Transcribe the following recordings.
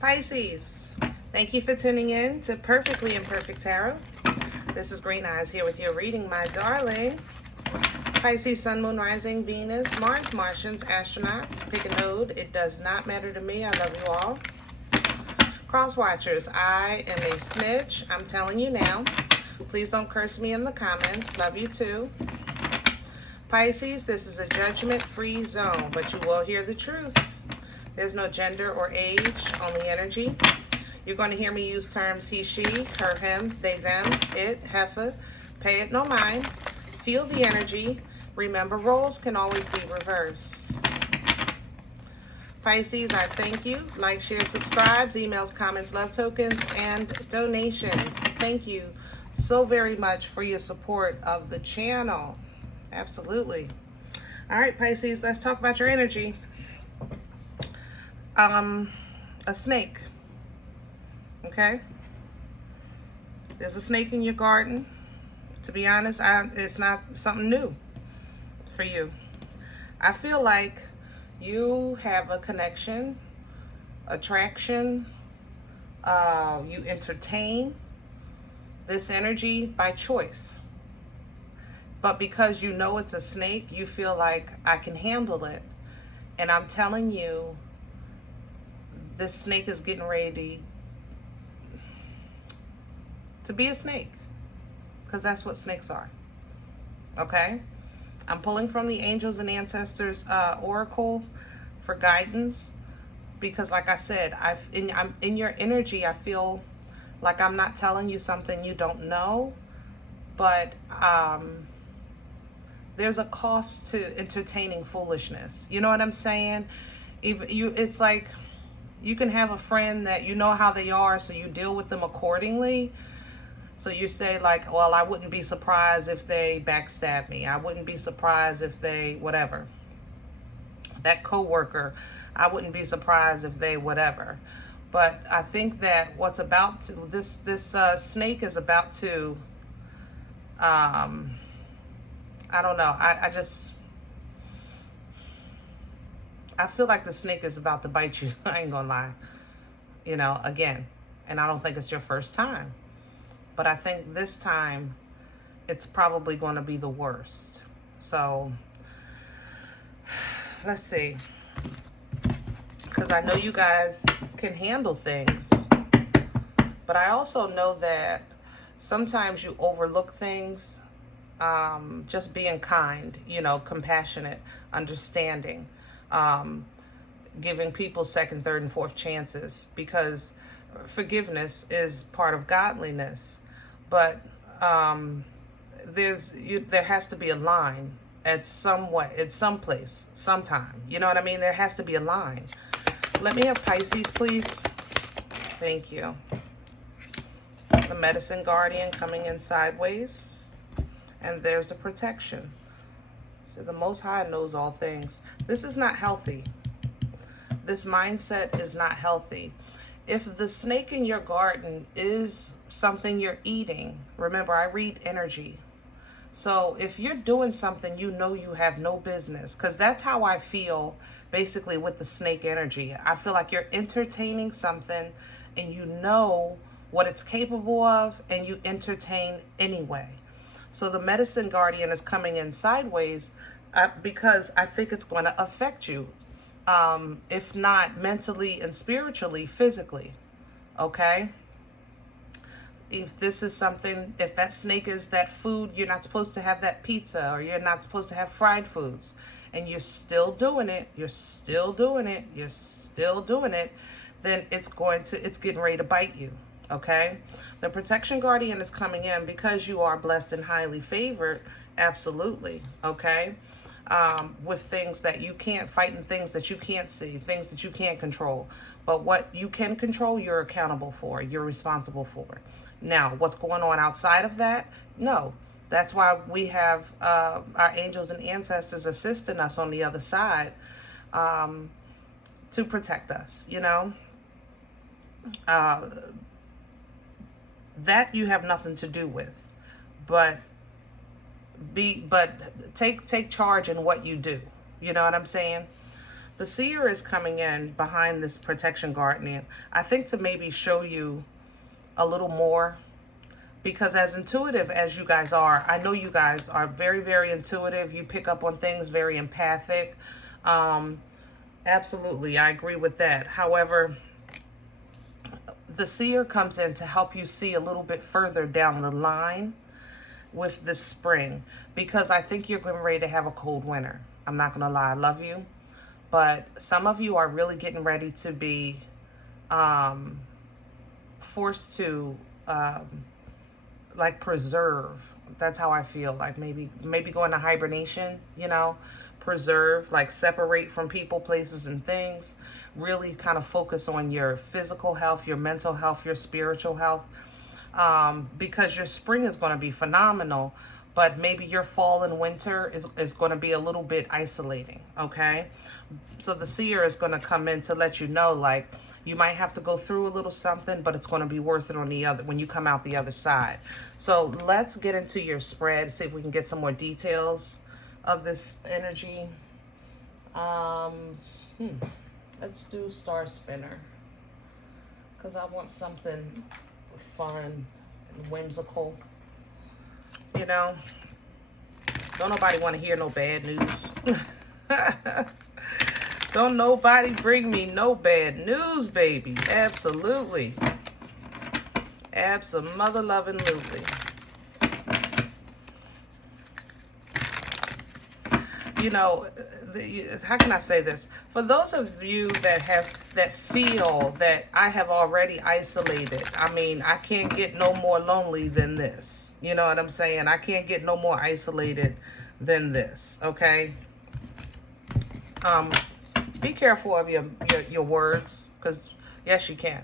Pisces, thank you for tuning in to Perfectly Imperfect Tarot. This is Green Eyes here with your reading, my darling. Pisces, Sun, Moon, Rising, Venus, Mars, Martians, astronauts. Pick a node. It does not matter to me. I love you all. Cross watchers, I am a snitch. I'm telling you now. Please don't curse me in the comments. Love you too. Pisces, this is a judgment-free zone, but you will hear the truth. There's no gender or age, only energy. You're going to hear me use terms he, she, her, him, they, them, it, heifer. Pay it no mind. Feel the energy. Remember, roles can always be reversed. Pisces, I thank you. Like, share, subscribes, emails, comments, love tokens, and donations. Thank you so very much for your support of the channel. Absolutely. All right, Pisces, let's talk about your energy. A snake. Okay? There's a snake in your garden. To be honest, it's not something new for you. I feel like you have a connection, attraction, you entertain this energy by choice. But because you know it's a snake, you feel like I can handle it. And I'm telling you, this snake is getting ready to be a snake. Because that's what snakes are. Okay? I'm pulling from the Angels and Ancestors Oracle for guidance. Because like I said, I'm in your energy, I feel like I'm not telling you something you don't know. But there's a cost to entertaining foolishness. You know what I'm saying? It's like you can have a friend that you know how they are, so you deal with them accordingly. So you say like, well, I wouldn't be surprised if they backstab me. I wouldn't be surprised if they whatever. That coworker, I wouldn't be surprised if they whatever. But I think that what's about to, this snake is about to, I don't know. I feel like the snake is about to bite you. I ain't gonna lie. You know, again. And I don't think it's your first time. But I think this time, it's probably going to be the worst. So, let's see. Because I know you guys can handle things. But I also know that sometimes you overlook things. Just being kind, you know, compassionate, understanding. Giving people second, third, and fourth chances. Because forgiveness is part of godliness. But there has to be a line at some place, sometime. You know what I mean? There has to be a line. Let me have Pisces, please. Thank you. The Medicine Guardian coming in sideways. And there's a protection. So the Most High knows all things. This is not healthy. This mindset is not healthy. If the snake in your garden is something you're eating, remember, I read energy. So if you're doing something you know you have no business, because that's how I feel basically with the snake energy. I feel like you're entertaining something and you know what it's capable of and you entertain anyway. So the Medicine Guardian is coming in sideways because I think it's going to affect you. If not mentally and spiritually, physically, okay? If this is something, if that snake is that food, you're not supposed to have that pizza, or you're not supposed to have fried foods, and you're still doing it, then it's getting ready to bite you, okay? The Protection Guardian is coming in because you are blessed and highly favored, absolutely, okay? With things that you can't, fighting things that you can't see, things that you can't control. But what you can control, you're accountable for, you're responsible for. Now, what's going on outside of that? No. That's why we have our angels and ancestors assisting us on the other side to protect us, you know. That you have nothing to do with. But take charge in what you do. You know what I'm saying? The seer is coming in behind this protection guardian, I think, to maybe show you a little more. Because as intuitive as you guys are, I know you guys are very, very intuitive. You pick up on things, very empathic. Absolutely, I agree with that. However, the seer comes in to help you see a little bit further down the line with this spring. Because I think you're getting ready to have a cold winter. I'm not going to lie, I love you. But some of you are really getting ready to be forced to... like preserve. That's how I feel. Like maybe go into hibernation, you know, preserve, like separate from people, places, and things. Really kind of focus on your physical health, your mental health, your spiritual health, because your spring is going to be phenomenal, but maybe your fall and winter is going to be a little bit isolating. Okay, so the seer is going to come in to let you know, like, you might have to go through a little something, but it's going to be worth it on the other when you come out the other side. So let's get into your spread, see if we can get some more details of this energy. Let's do Star Spinner, because I want something fun and whimsical. You know, don't nobody want to hear no bad news. Don't nobody bring me no bad news, baby. Absolutely. Abso-mother-loving-lutely. You know, how can I say this? For those of you that feel that I have already isolated, I mean, I can't get no more lonely than this. You know what I'm saying? I can't get no more isolated than this, okay? Be careful of your words, because yes, you can.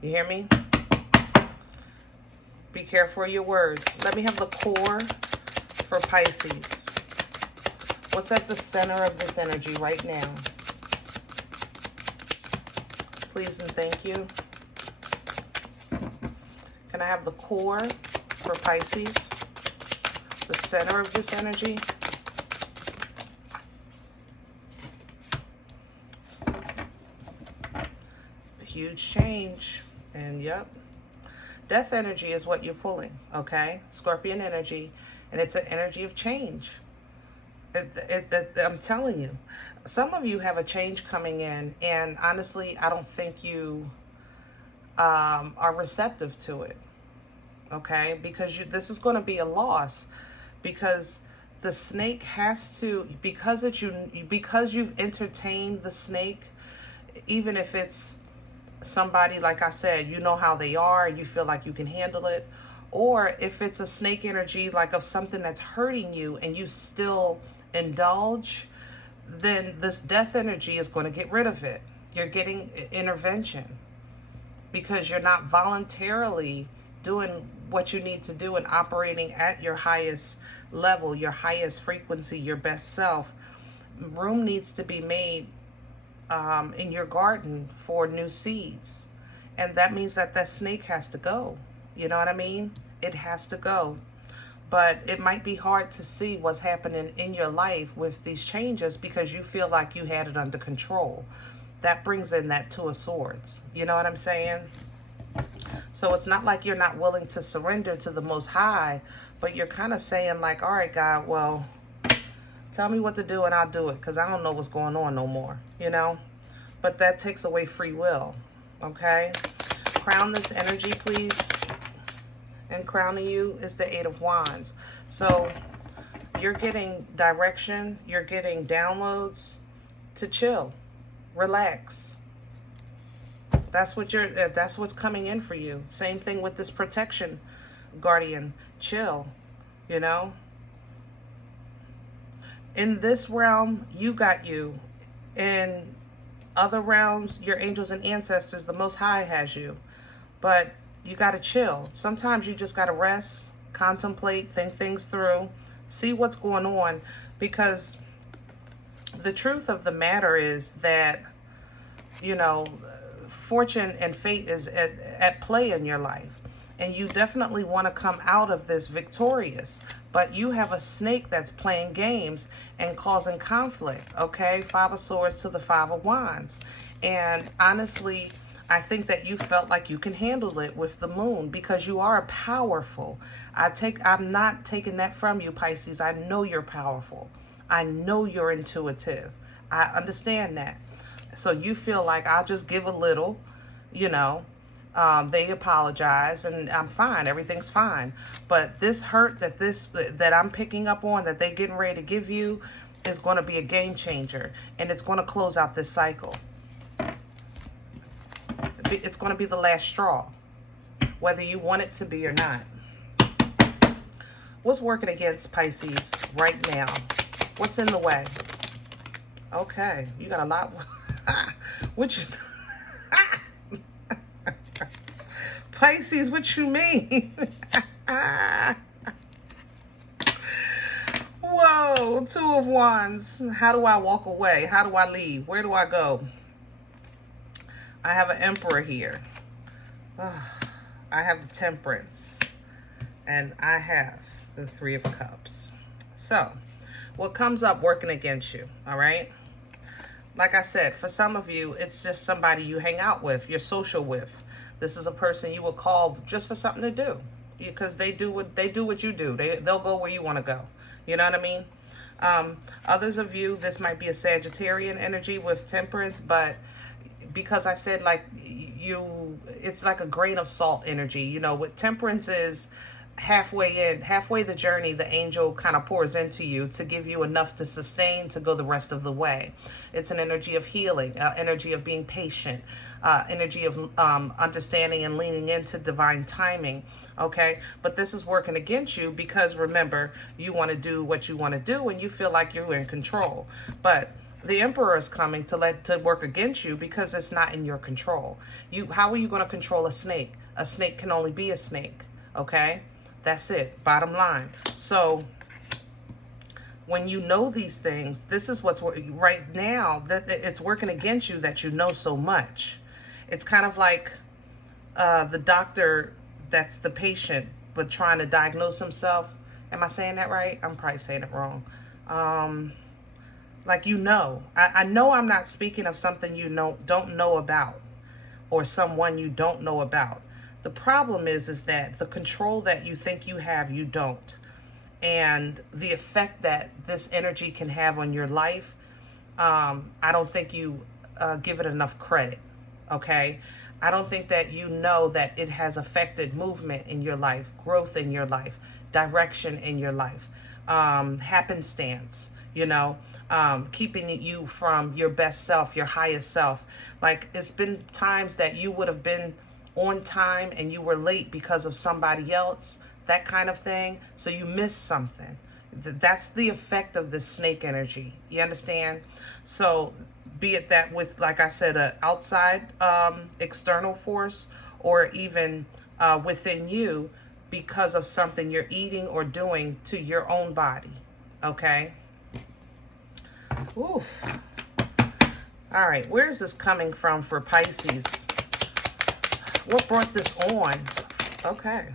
You hear me? Be careful of your words. Let me have the core for Pisces. What's at the center of this energy right now? Please and thank you. Can I have the core for Pisces? The center of this energy? Huge change. And yep, death energy is what you're pulling. Okay, Scorpion energy, and it's an energy of change. I'm telling you, some of you have a change coming in, and honestly, I don't think you are receptive to it. Okay, because this is going to be a loss, because the snake has to, because you've entertained the snake, even if it's somebody, like I said, you know how they are, you feel like you can handle it, or if it's a snake energy, like of something that's hurting you and you still indulge, then this death energy is going to get rid of it. You're getting intervention because you're not voluntarily doing what you need to do and operating at your highest level, your highest frequency, your best self. Room needs to be made in your garden for new seeds, and that means that snake has to go. You know what I mean? It has to go. But it might be hard to see what's happening in your life with these changes because you feel like you had it under control. That brings in that Two of Swords. You know what I'm saying? So it's not like you're not willing to surrender to the Most High, but you're kind of saying like, all right, God, well, tell me what to do and I'll do it, because I don't know what's going on no more, you know? But that takes away free will, okay? Crown this energy, please. And crowning you is the Eight of Wands. So you're getting direction, you're getting downloads to chill, relax. That's what's coming in for you. Same thing with this protection guardian. Chill, you know? In this realm, you got you. In other realms, your angels and ancestors, the Most High has you. But you got to chill. Sometimes you just got to rest, contemplate, think things through, see what's going on. Because the truth of the matter is that, you know, fortune and fate is at play in your life. And you definitely want to come out of this victorious. But you have a snake that's playing games and causing conflict, okay? Five of Swords to the Five of Wands. And honestly, I think that you felt like you can handle it with the moon because you are powerful. I'm not taking that from you, Pisces. I know you're powerful. I know you're intuitive. I understand that. So you feel like I'll just give a little, you know. They apologize and I'm fine. Everything's fine. But this hurt that I'm picking up on, that they're getting ready to give you, is going to be a game changer. And it's going to close out this cycle. It's going to be the last straw, whether you want it to be or not. What's working against Pisces right now? What's in the way? Okay, you got a lot. Which Pisces, what you mean? Whoa, Two of Wands. How do I walk away? How do I leave? Where do I go? I have an Emperor here. I have the Temperance. And I have the Three of Cups. So, what comes up working against you, all right? Like I said, for some of you, it's just somebody you hang out with, you're social with. This is a person you will call just for something to do, because they do what you do. They'll go where you want to go. You know what I mean? Others of you, this might be a Sagittarian energy with Temperance, but because I said like it's like a grain of salt energy. You know, what Temperance is, halfway the journey, the angel kind of pours into you to give you enough to sustain to go the rest of the way. It's an energy of healing, energy of being patient, energy of understanding and leaning into divine timing. Okay, but this is working against you because remember, you want to do what you want to do and you feel like you're in control. But the Emperor is coming to work against you because it's not in your control. How are you going to control a snake? A snake can only be a snake. Okay. That's it. Bottom line. So when you know these things, this is what's right now, that it's working against you, that you know so much. It's kind of like the doctor that's the patient but trying to diagnose himself. Am I saying that right? I'm probably saying it wrong. Like, you know, I know I'm not speaking of something you don't know about, or someone you don't know about. The problem is that the control that you think you have, you don't. And the effect that this energy can have on your life, I don't think you give it enough credit, okay? I don't think that you know that it has affected movement in your life, growth in your life, direction in your life, happenstance, you know, keeping you from your best self, your highest self. Like, it's been times that you would have been on time and you were late because of somebody else, that kind of thing. So you missed something. That's the effect of this snake energy. You understand? So be it that with, like I said, an outside external force, or even within you because of something you're eating or doing to your own body. Okay? Ooh. All right. Where is this coming from for Pisces? What brought this on? Okay.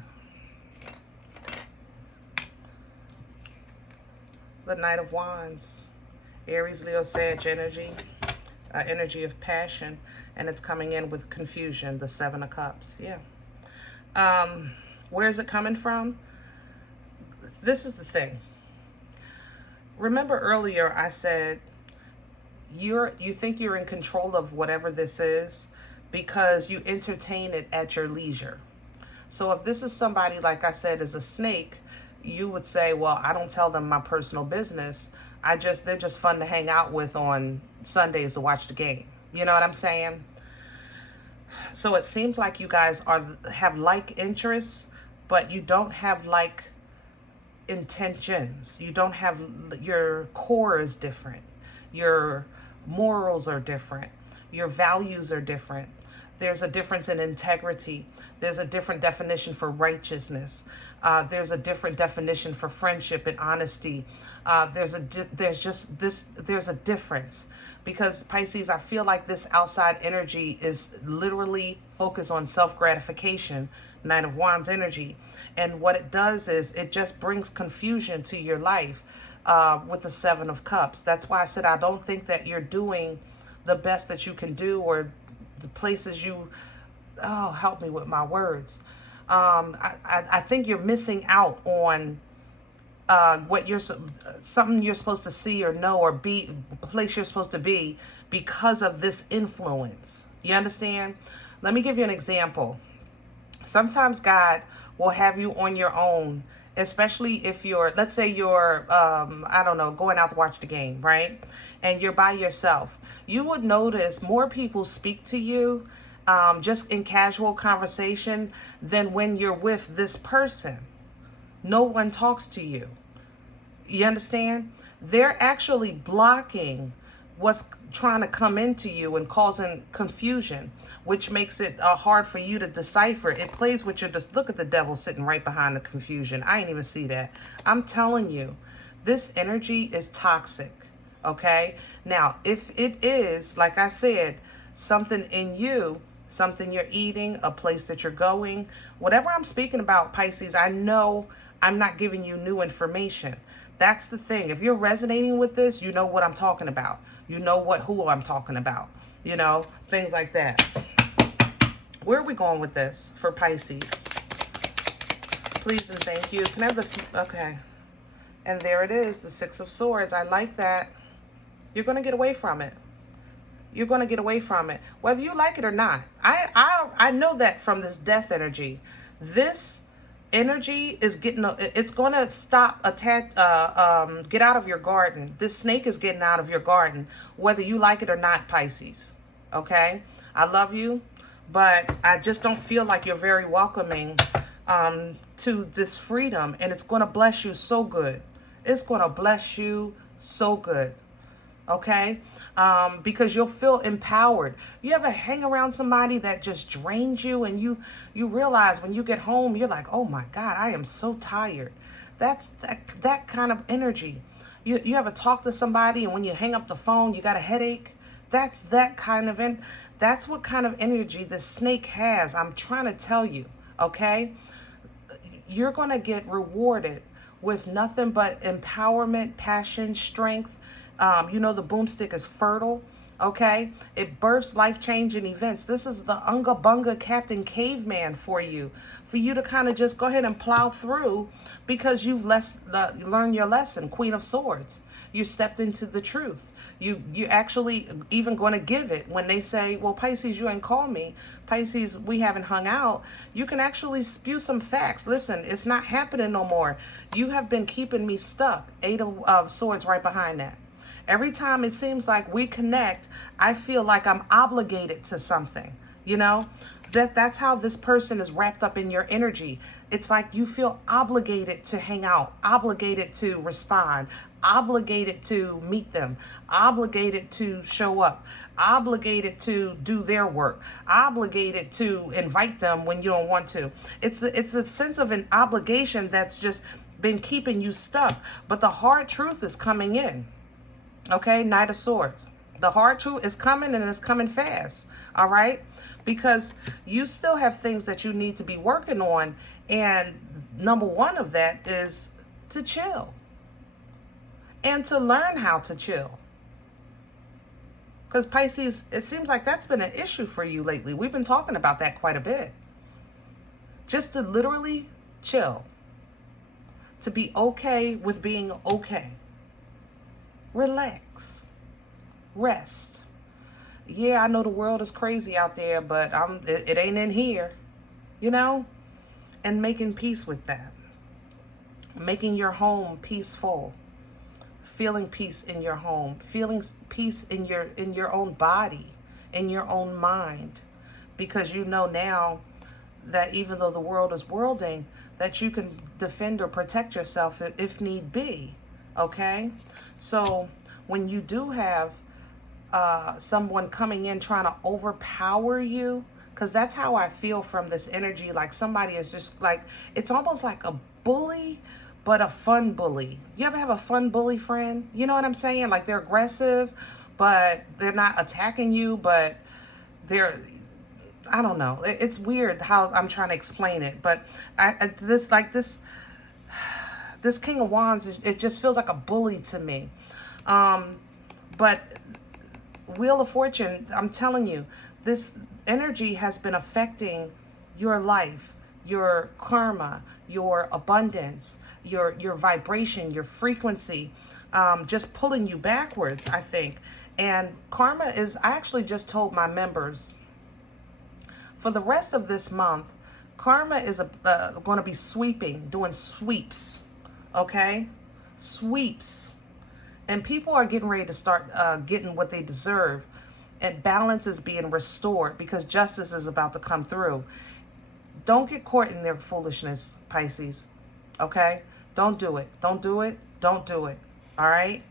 The Knight of Wands. Aries, Leo, Sag energy. Energy of passion. And it's coming in with confusion. The Seven of Cups. Yeah. Where is it coming from? This is the thing. Remember earlier I said you think you're in control of whatever this is because you entertain it at your leisure. So if this is somebody, like I said, is a snake, you would say, well, I don't tell them my personal business. They're just fun to hang out with on Sundays to watch the game. You know what I'm saying? So it seems like you guys have like interests, but you don't have like intentions. You don't have, your core is different. Your morals are different. Your values are different. There's a difference in integrity. There's a different definition for righteousness. There's a different definition for friendship and honesty. There's a difference, because Pisces, I feel like this outside energy is literally focused on self-gratification, Knight of Wands energy. And what it does is it just brings confusion to your life with the Seven of Cups. That's why I said I don't think that you're doing the best that you can do, or the places you, oh, help me with my words. I think you're missing out on what something you're supposed to see or know, or be a place you're supposed to be, because of this influence. You understand? Let me give you an example. Sometimes God will have you on your own, especially if you're, let's say you're, I don't know, going out to watch the game, right? And you're by yourself. You would notice more people speak to you just in casual conversation than when you're with this person. No one talks to you. You understand? They're actually blocking what's trying to come into you and causing confusion, which makes it hard for you to decipher. It plays with your, just look at the devil sitting right behind the confusion. I ain't even see that. I'm telling you, this energy is toxic, okay? Now, if it is, like I said, something in you, something you're eating, a place that you're going, whatever I'm speaking about, Pisces, I know I'm not giving you new information. That's the thing. If you're resonating with this, you know what I'm talking about. You know who I'm talking about. You know, things like that. Where are we going with this for Pisces? Please and thank you. Can I have the, okay. And there it is, the Six of Swords. I like that. You're going to get away from it. You're going to get away from it, whether you like it or not. I know that from this death energy. This energy is getting, it's going to stop, get out of your garden. This snake is getting out of your garden, whether you like it or not, Pisces. Okay? I love you, but I just don't feel like you're very welcoming to this freedom, and it's going to bless you so good. It's going to bless you so good. Okay? Because you'll feel empowered. You ever hang around somebody that just drains you, and you realize when you get home, you're like, oh my God, I am so tired. That's that kind of energy. You ever talk to somebody, and when you hang up the phone, you got a headache? That's that kind of, that's what kind of energy the snake has. I'm trying to tell you, okay? You're going to get rewarded with nothing but empowerment, passion, strength. You know, the boomstick is fertile, okay? It births life-changing events. This is the Unga Bunga Captain Caveman for you to kind of just go ahead and plow through, because you've learned your lesson, Queen of Swords. You stepped into the truth. You actually even going to give it when they say, well, Pisces, you ain't called me. Pisces, we haven't hung out. You can actually spew some facts. Listen, it's not happening no more. You have been keeping me stuck. Eight of Swords right behind that. Every time it seems like we connect, I feel like I'm obligated to something, you know? That's how this person is wrapped up in your energy. It's like you feel obligated to hang out, obligated to respond, obligated to meet them, obligated to show up, obligated to do their work, obligated to invite them when you don't want to. It's a sense of an obligation that's just been keeping you stuck. But the hard truth is coming in. Okay, Knight of Swords. The hard truth is coming, and it's coming fast. All right? Because you still have things that you need to be working on. And number one of that is to chill. And to learn how to chill. Because Pisces, it seems like that's been an issue for you lately. We've been talking about that quite a bit. Just to literally chill. To be okay with being okay. Relax. Rest. Yeah, I know the world is crazy out there, but it ain't in here, you know? And making peace with that. Making your home peaceful. Feeling peace in your home. Feeling peace in your own body, in your own mind. Because you know now that even though the world is worlding, that you can defend or protect yourself if need be. Okay? So when you do have someone coming in trying to overpower you, because that's how I feel from this energy. Like somebody is just like, it's almost like a bully, but a fun bully. You ever have a fun bully friend? You know what I'm saying? Like they're aggressive, but they're not attacking you, but they're, I don't know. It's weird how I'm trying to explain it, but this King of Wands, it just feels like a bully to me. But Wheel of Fortune, I'm telling you, this energy has been affecting your life, your karma, your abundance, your vibration, your frequency, just pulling you backwards, I think. And karma is, I actually just told my members, for the rest of this month, karma is going to be sweeping, doing sweeps, okay? Sweeps. And people are getting ready to start getting what they deserve. And balance is being restored because justice is about to come through. Don't get caught in their foolishness, Pisces, okay? Don't do it. Don't do it. Don't do it, all right?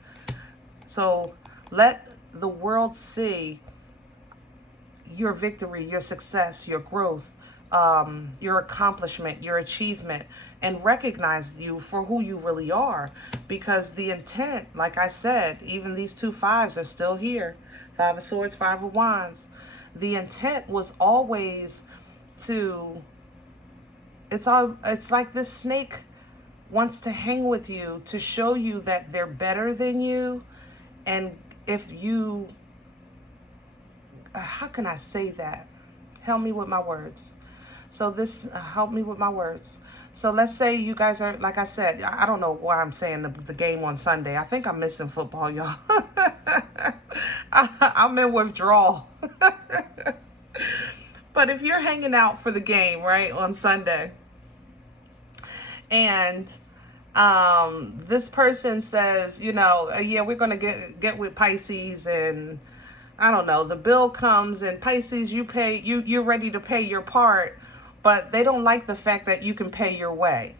So let the world see your victory, your success, your growth, your accomplishment, your achievement, and recognize you for who you really are. Because the intent, like I said, even these 2 5s are still here. 5 of Swords, 5 of Wands. The intent was always to, it's like this snake wants to hang with you to show you that they're better than you. And if you, how can I say that? Help me with my words. So this, help me with my words. So let's say you guys are, like I said, I don't know why I'm saying the game on Sunday. I think I'm missing football, y'all. I'm in withdrawal. But if you're hanging out for the game, right, on Sunday, and this person says, you know, yeah, we're going to get with Pisces, and I don't know, the bill comes and Pisces, you're ready to pay your part, but they don't like the fact that you can pay your way.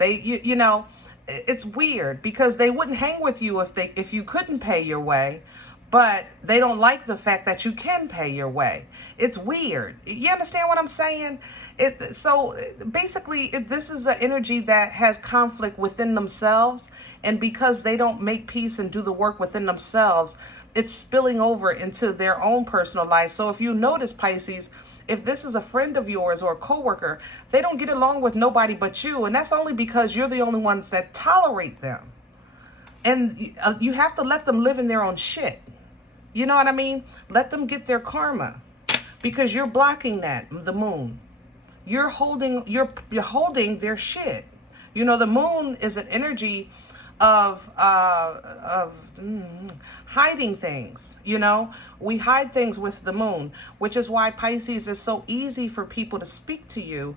You know, it's weird because they wouldn't hang with you if you couldn't pay your way, but they don't like the fact that you can pay your way. It's weird. You understand what I'm saying? So basically, this is an energy that has conflict within themselves, and because they don't make peace and do the work within themselves, it's spilling over into their own personal life. So if you notice, Pisces, if this is a friend of yours or a coworker, they don't get along with nobody but you, and that's only because you're the only ones that tolerate them. And you have to let them live in their own shit. You know what I mean? Let them get their karma, because you're blocking that, the moon. You're holding their shit. You know, the moon is an energy of hiding things. You know, we hide things with the moon, which is why Pisces is so easy for people to speak to you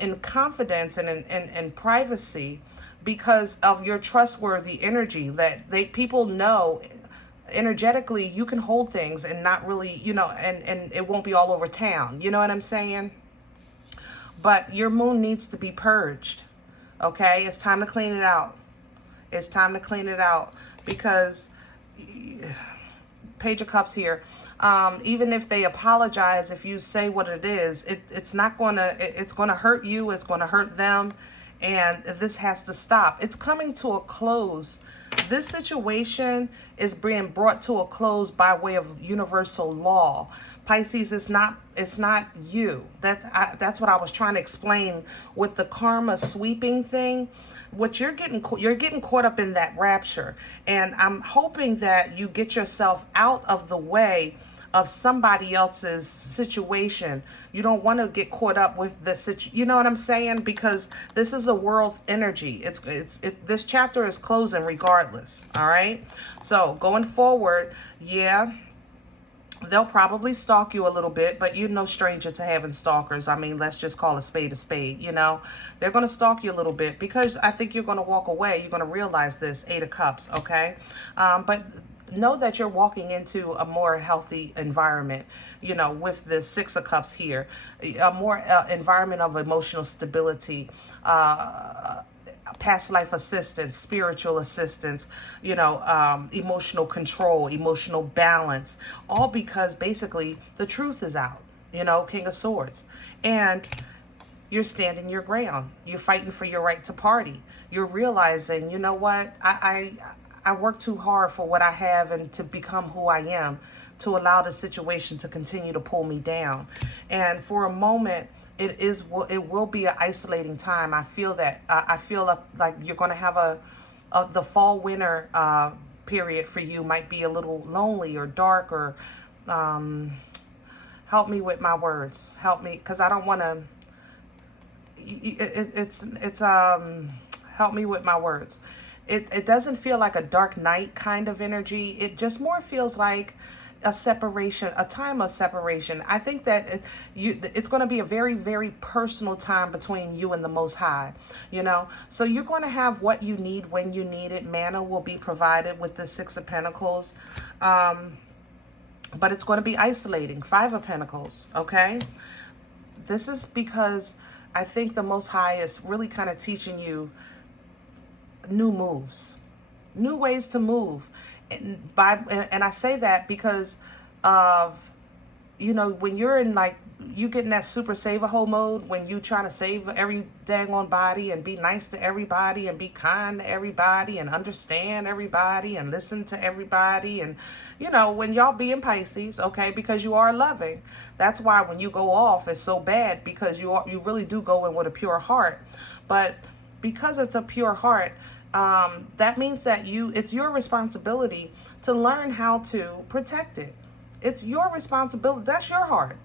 in confidence and in privacy, because of your trustworthy energy that people know energetically you can hold things and not really, you know, and it won't be all over town. You know what I'm saying? But your moon needs to be purged. Okay, it's time to clean it out. It's time to clean it out, because Page of Cups here. Even if they apologize, if you say what it is, it's not gonna, it's gonna hurt you. It's gonna hurt them, and this has to stop. It's coming to a close. This situation is being brought to a close by way of universal law. Pisces, it's not you. That's what I was trying to explain with the karma sweeping thing. What you're getting caught up in that rapture, and I'm hoping that you get yourself out of the way of somebody else's situation. You don't want to get caught up with the situation. You know what I'm saying? Because this is a world energy. This chapter is closing regardless. All right. So going forward, yeah, they'll probably stalk you a little bit, but you're no stranger to having stalkers. I mean, let's just call a spade, you know. They're going to stalk you a little bit, because I think you're going to walk away. You're going to realize this, 8 of Cups, okay? But know that you're walking into a more healthy environment, you know, with the 6 of Cups here. A more environment of emotional stability, past life assistance, spiritual assistance, you know, emotional control, emotional balance, all because basically the truth is out. you know, King of Swords. And you're standing your ground. You're fighting for your right to party. You're realizing, you know what, I work too hard for what I have and to become who I am, to allow the situation to continue to pull me down. And for a moment, it will be an isolating time. I feel that. I feel like you're going to have the fall winter period for you might be a little lonely or dark, or help me with my words. Help me, because I don't want to. Help me with my words. It doesn't feel like a dark night kind of energy. It just more feels like a separation, a time of separation. I think that it's going to be a very, very personal time between you and the Most High, you know. So you're going to have what you need when you need it. Manna will be provided with the Six of Pentacles. But it's going to be isolating. Five of Pentacles, okay? This is because I think the Most High is really kind of teaching you new moves, new ways to move. And I say that because of, you know, when you're in, like, you get in that super save-a-hole mode, when you try to save every daggone body and be nice to everybody and be kind to everybody and understand everybody and listen to everybody. And, you know, when y'all be in Pisces, okay, because you are loving. That's why when you go off, it's so bad, because you really do go in with a pure heart. But because it's a pure heart, that means that it's your responsibility to learn how to protect it. It's your responsibility. That's your heart.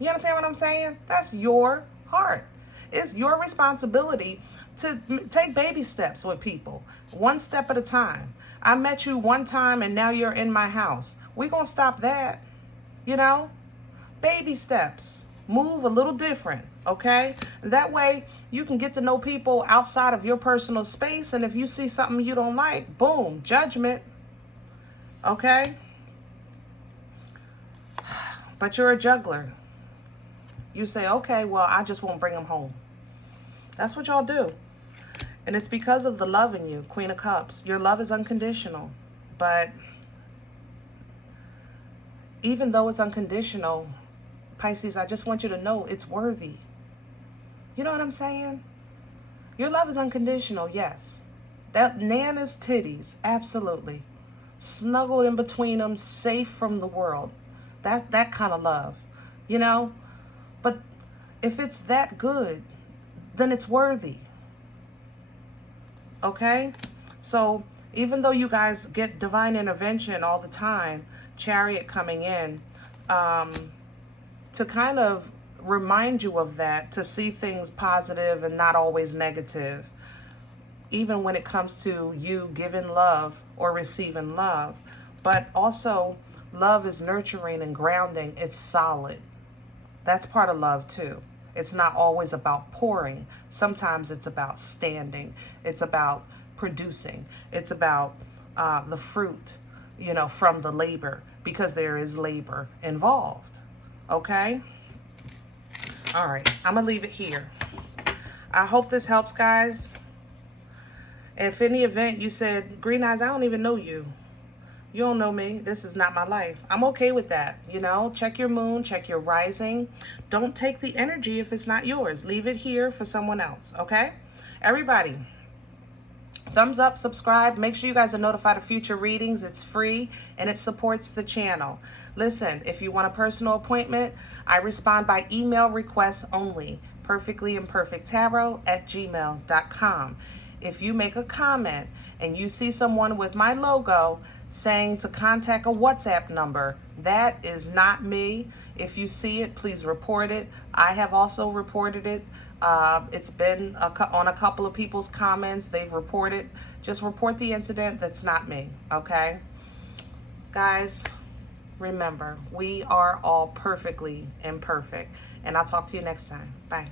You understand what I'm saying? That's your heart. It's your responsibility to take baby steps with people, one step at a time. I met you one time and now you're in my house. We're going to stop that, you know? Baby steps. Move a little different, okay? That way you can get to know people outside of your personal space, and if you see something you don't like, boom, judgment, okay? But you're a juggler. You say, okay, well, I just won't bring them home. That's what y'all do. And it's because of the love in you, Queen of Cups. Your love is unconditional, but even though it's unconditional, Pisces, I just want you to know it's worthy. You know what I'm saying? Your love is unconditional, yes. That Nana's titties, absolutely. Snuggled in between them, safe from the world. That kind of love, you know? But if it's that good, then it's worthy. Okay? So even though you guys get divine intervention all the time, Chariot coming in, to kind of remind you of that, to see things positive and not always negative, even when it comes to you giving love or receiving love. But also, love is nurturing and grounding. It's solid. That's part of love too. It's not always about pouring. Sometimes it's about standing. It's about producing. It's about the fruit, you know, from the labor, because there is labor involved. Okay? All right. I'm going to leave it here. I hope this helps, guys. If in the event you said, Green Eyes, I don't even know you. You don't know me. This is not my life. I'm okay with that. You know, check your moon, check your rising. Don't take the energy if it's not yours. Leave it here for someone else. Okay? Everybody, thumbs up, subscribe. Make sure you guys are notified of future readings. It's free and it supports the channel. Listen, if you want a personal appointment, I respond by email requests only. Perfectlyimperfecttarot@gmail.com. If you make a comment and you see someone with my logo saying to contact a WhatsApp number, that is not me. If you see it, please report it. I have also reported it. It's been on a couple of people's comments. They've reported. Just report the incident. That's not me. Okay? Guys, remember, we are all perfectly imperfect. And I'll talk to you next time. Bye.